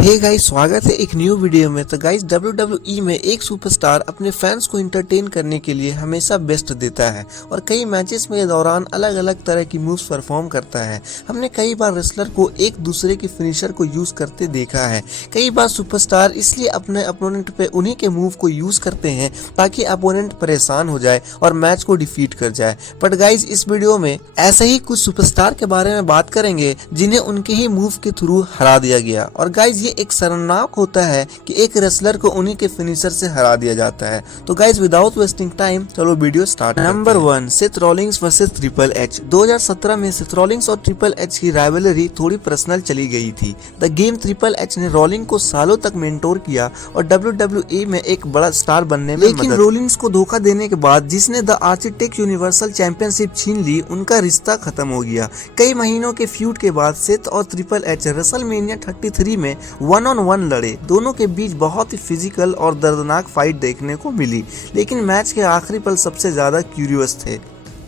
Hey guys, स्वागत है एक न्यू वीडियो में। तो गाइस, WWE में एक सुपरस्टार अपने फैंस को इंटरटेन करने के लिए हमेशा बेस्ट देता है और कई मैचेस में दौरान अलग अलग तरह की मूव्स परफॉर्म करता है। हमने कई बार रेसलर को एक दूसरे के फिनिशर को यूज करते देखा है। कई बार सुपरस्टार इसलिए अपने अपोनेंट पे उन्हीं के मूव को यूज करते हैं ताकि अपोनेंट परेशान हो जाए और मैच को डिफीट कर जाए। बट गाइस, इस वीडियो में ऐसे ही कुछ सुपरस्टार के बारे में बात करेंगे जिन्हें उनके ही मूव के थ्रू हरा दिया गया। और गाइस, ये एक शर्मनाक होता है कि एक रेसलर को उन्हीं के फिनिशर से हरा दिया जाता है। तो गाइस, विदाउट वेस्टिंग टाइम चलो video start. Number 1, Seth Rawlings versus triple H. 2017 में सेथ रॉलिंग्स और ट्रिपल एच की राइवलरी थोड़ी पर्सनल चली गई थी। द गेम ट्रिपल एच ने रॉलिंग को सालों तक मेंटोर किया और WWE में एक बड़ा स्टार बनने में लेकिन रॉलिंग्स को धोखा देने के बाद जिसने द आर्किटेक्ट यूनिवर्सल चैंपियनशिप छीन ली, उनका रिश्ता खत्म हो गया। कई महीनों के फ्यूड के बाद सेथ और ट्रिपल एच रेसलमेनिया 33 में 1-on-1 लड़े। दोनों के बीच बहुत ही फिजिकल और दर्दनाक फाइट देखने को मिली, लेकिन मैच के आखिरी पल सबसे ज्यादा क्यूरियस थे।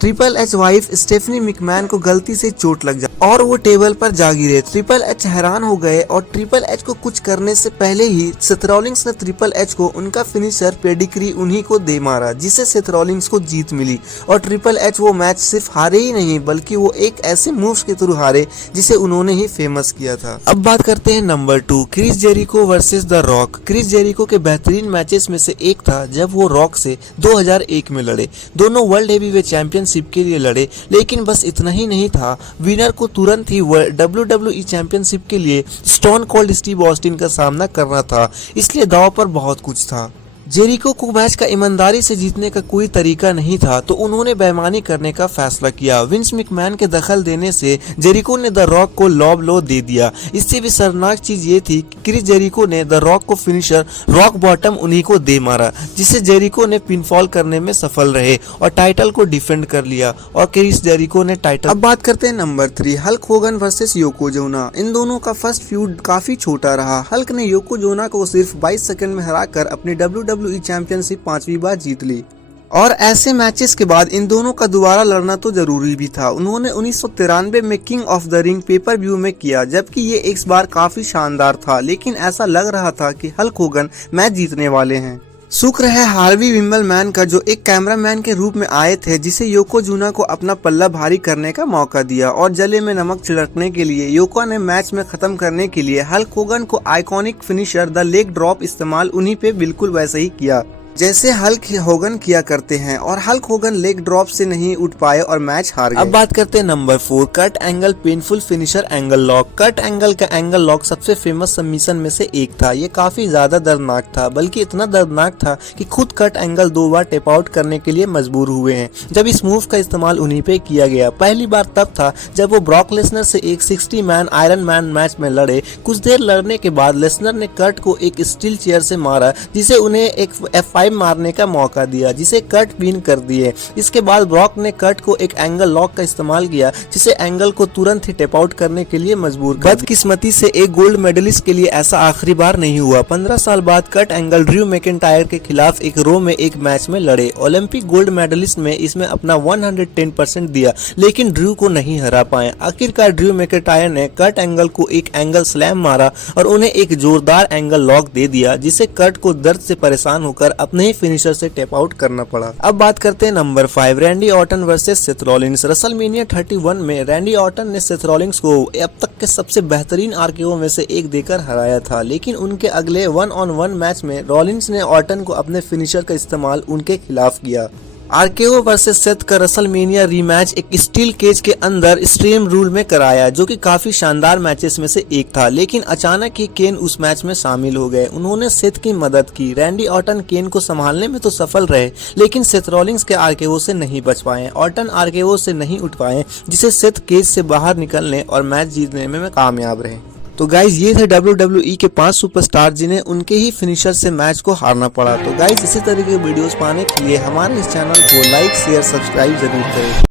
Triple H wife Stephanie McMahon को गलती से चोट लग जाए और वो टेबल पर जा गिरे। ट्रिपल एच हैरान हो गए और ट्रिपल एच को कुछ करने से पहले ही सेथ रॉलिंग्स ने ट्रिपल एच को उनका फिनिशर पेडिग्री उन्हीं को दे मारा, जिससे सेथ रॉलिंग्स को जीत मिली। और ट्रिपल एच वो मैच सिर्फ हारे ही नहीं बल्कि वो एक ऐसे मूव्स के थ्रू हारे जिसे उन्होंने ही फेमस किया था। अब बात करते हैं number 2, Chris Jericho versus the Rock. Chris Jericho के बेहतरीन मैचेस में से एक था जब वो रॉक से 2001 में लड़े। दोनों वर्ल्ड हेवीवेट चैंपियनशिप के लिए लड़े, लेकिन बस इतना ही नहीं था, विनर को तुरंत ही WWE चैंपियनशिप के लिए स्टोन कोल्ड स्टीव ऑस्टिन का सामना करना था, इसलिए दांव पर बहुत कुछ था। जेरिको को मैच का ईमानदारी से जीतने का कोई तरीका नहीं था, तो उन्होंने बेईमानी करने का फैसला किया। विंस मैकमैन के दखल देने से जेरिको ने द रॉक को लॉब लो दे दिया। इससे भी शर्मनाक चीज ये थी कि क्रिस जेरिको ने द रॉक को फिनिशर रॉक बॉटम उन्हीं को दे मारा, जिससे जेरिको ने पिनफॉल करने में सफल रहे और टाइटल को डिफेंड कर लिया और क्रिस जेरिको ने टाइटल। अब बात करते हैं नंबर 3, हल्क होगन वर्सेस योकोजोना। इन दोनों का फर्स्ट फ्यूड काफी छोटा रहा। हल्क ने योकोजोना को सिर्फ 22 सेकंड में हराकर अपनी WWE चैंपियनशिप 5वीं बार जीत ली। और ऐसे मैचेस के बाद इन दोनों का दोबारा लड़ना तो जरूरी भी था। उन्होंने 1993 में king of the ring pay per view में किया, जबकि ये इस बार काफी शानदार था, लेकिन ऐसा लग रहा था कि हल्क होगन मैच जीतने वाले हैं। शुक्र है हार्वी विम्बलमैन का, जो एक कैमरामैन के रूप में आए थे, जिसे योकोजुना को अपना पल्ला भारी करने का मौका दिया और जले में नमक छिड़कने के लिए योको ने मैच में खत्म करने के लिए हल्क होगन को iconic finisher the leg drop इस्तेमाल उन्हीं पे बिल्कुल वैसे ही किया जैसे हल्क होगन किया करते हैं, और हल्क होगन लेग ड्रॉप से नहीं उठ पाए और मैच हार गए। अब बात करते हैं number 4, cut angle painful finisher angle lock. Cut angle का एंगल लॉक सबसे फेमस सबमिशन में से एक था। ये काफी ज्यादा दर्दनाक था, बल्कि इतना दर्दनाक था कि खुद कट एंगल 2 बार टेप आउट करने के लिए मजबूर हुए हैं जब इस मूव का इस्तेमाल उन्हीं पे किया गया। पहली बार तब था जब वो ब्रॉक लेसनर से एक 60 मैन आयरन मैन मैच में लड़े। कुछ देर लड़ने के बाद लेसनर ने कट को एक स्टील चेयर से मारा, जिसे उन्हें एक F5 मारने का मौका दिया, जिसे कट पिन कर दिए। इसके बाद ब्रॉक ने कट को एक एंगल लॉक का इस्तेमाल किया, जिसे एंगल को तुरंत ही टेप आउट करने के लिए मजबूर कर। बदकिस्मती से एक गोल्ड मेडलिस्ट के लिए ऐसा आखिरी बार नहीं हुआ। 15 साल बाद कट एंगल ड्रू मैकिंटायर के खिलाफ एक रो में एक मैच में लड़े। ओलंपिक गोल्ड मेडलिस्ट में इसमें अपना 110% दिया, लेकिन ड्रू को नहीं हरा पाए। आखिरकार ड्रू मैकिंटायर ने कट एंगल को एक एंगल स्लैम मारा और उन्हें एक जोरदार एंगल लॉक दे दिया, जिसे कट को दर्द से परेशान होकर अपने ही फिनिशर से टेप आउट करना पड़ा। अब बात करते हैं number 5, Randy Orton versus Seth Rawlings. WrestleMania 31 में रैंडी ऑर्टन ने सेथ रॉलिंग्स को अब तक के सबसे बेहतरीन आरकेओ में से एक देकर हराया था, लेकिन उनके अगले 1-on-1 मैच में रॉलिंग्स ने ऑर्टन को अपने फिनिशर का इस्तेमाल उनके खिलाफ किया। आरकेओ वर्सेस सेथ का रेसलमेनिया रीमैच एक स्टील केज के अंदर स्ट्रीम रूल में कराया, जो कि काफी शानदार मैचेस में से एक था, लेकिन अचानक ही केन उस मैच में शामिल हो गए। उन्होंने सेथ की मदद की। रैंडी ऑर्टन केन को संभालने में तो सफल रहे, लेकिन सेथ रॉलिंग्स के आरकेओ से नहीं बच पाए। ऑर्टन आरकेओ से नहीं उठ पाए, जिसे सेथ केज से बाहर निकलने और मैच जीतने में कामयाब रहे। तो गाइज, ये थे WWE के 5 सुपरस्टार जिन्हें उनके ही फिनिशर से मैच को हारना पड़ा। तो गाइज, इसी तरह के वीडियोस पाने के लिए हमारे इस चैनल को लाइक शेयर सब्सक्राइब जरूर करें।